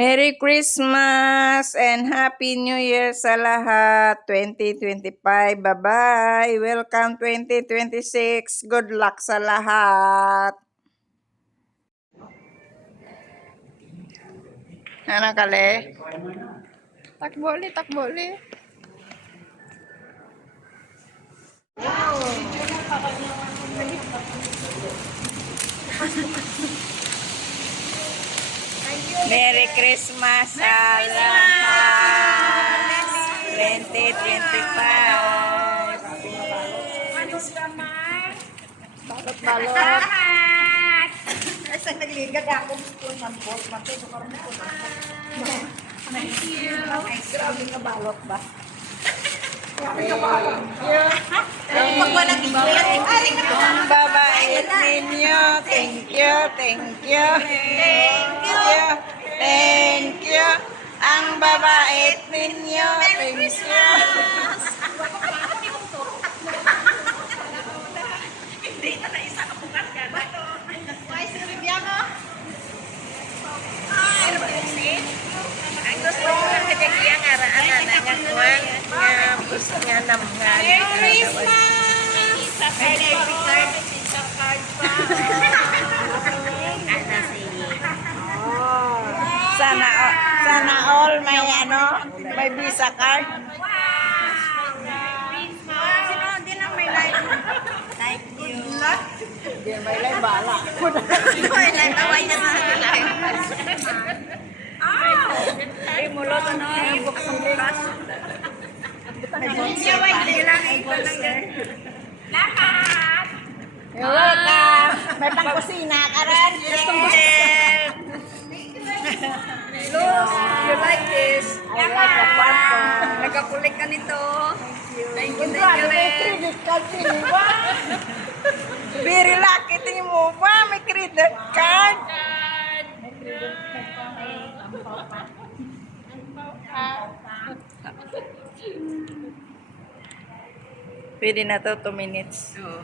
Merry Christmas and Happy New Year sa lahat. 2025. Bye-bye. Welcome 2026. Good luck sa lahat. Ano kale? Takboli, takboli. Merry Christmas sa lahat. 2025. Balot-balot. Sa nagligad ako spoon ng boss, matay ko karon ko. Thank you. Ay, grabe nga balot ba? Pag walang ingles, Ang babait ninyo. Thank you, thank you. Thank you. Thank you. Ang babait ninyo. Thank you. hindi na isa ka bukas ka. Why si Bibiano? Ano ba yun? Ang gusto ko lang kanya nga raan na nga kuwan nga gusto nga namhan. Merry Christmas! Merry Christmas! Sa card pa. Ana sige. Sana all may may Visa card. Sino din ang may live? Thank you. Hindi may live bala. May live away na sa live. Ay mulot buksan bukas. Lahat! You're welcome. May pangkusina ka rin. You like this? I like the purple. Nagkakulik ka nito. Thank you, May credit card din ba? Very lucky tingin mo ba? May credit card. Pwede na to 2 minutes. Oo.